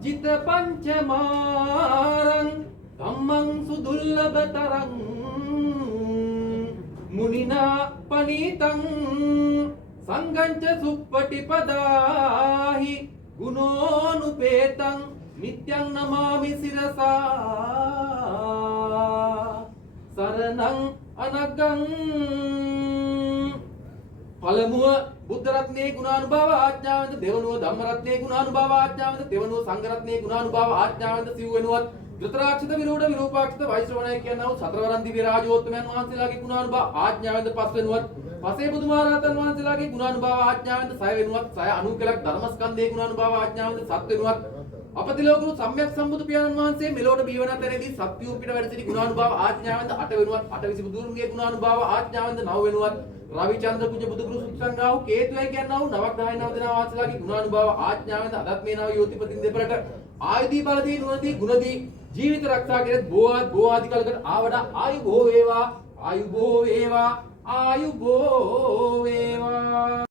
जित पंचमारं धम्मं सुदुर्लभतरं मुनिना पनीतं संगं च सुप्पटिपदाहि गुणोनुपेतं नित्यं नमामि शिरसा शरणं अनगं පළමුව බුද්ධ රත්නයේ ගුණානුභාව ආඥාවෙන්ද දෙවනුව ධම්ම රත්නයේ ගුණානුභාව ආඥාවෙන්ද දෙවනුව සංඝ රත්නයේ ගුණානුභාව ආඥාවෙන්ද සිව් වෙනුවත් ධෘතරාක්ෂිත විරෝධ විරූපාක්ෂිත වෛශ්‍රවණය කියනවා සතරවරන් දිව්‍ය රාජෝත්තමයන් වහන්සේලාගේ ගුණානුභාව ආඥාවෙන්ද පස් වෙනුවත් පසේ බුදුමහරහතන් වහන්සේලාගේ ගුණානුභාව ආඥාවෙන්ද සය වෙනුවත් සය අනුකලක් ධර්මස්කන්ධයේ ගුණානුභාව ආඥාවෙන්ද සත් වෙනුවත් අපතිලෝකුරු සම්්‍යක් සම්බුදු පියාණන් වහන්සේ මෙලොවට බිහිවන තැනදී සත්‍යූ පිට වැඩ සිටි ගුණානුභාව ආඥාවෙන්ද අට වෙනුවත් අටවිසි බුදුරුන්ගේ ගුණානුභාව ආඥාවෙන්ද නව වෙනුවත් රවිචන්ද්‍ර කුජ බුදුගුරු සුත්සංගාව කේතුයි කියනවා නවග්‍රහය නව දෙනා වාසලාගේ ගුණානුභාව ආඥාවෙන්ද අදත් මේ නව යෝතිපතින් දෙපළට ආයුධී බලදී නුවණදී ගුණදී ජීවිත රක්ෂා කෙරෙත් බෝ ආදී කලකට ආවඩ ආයුබෝ වේවා ආයුබෝ වේවා ආයුබෝ වේවා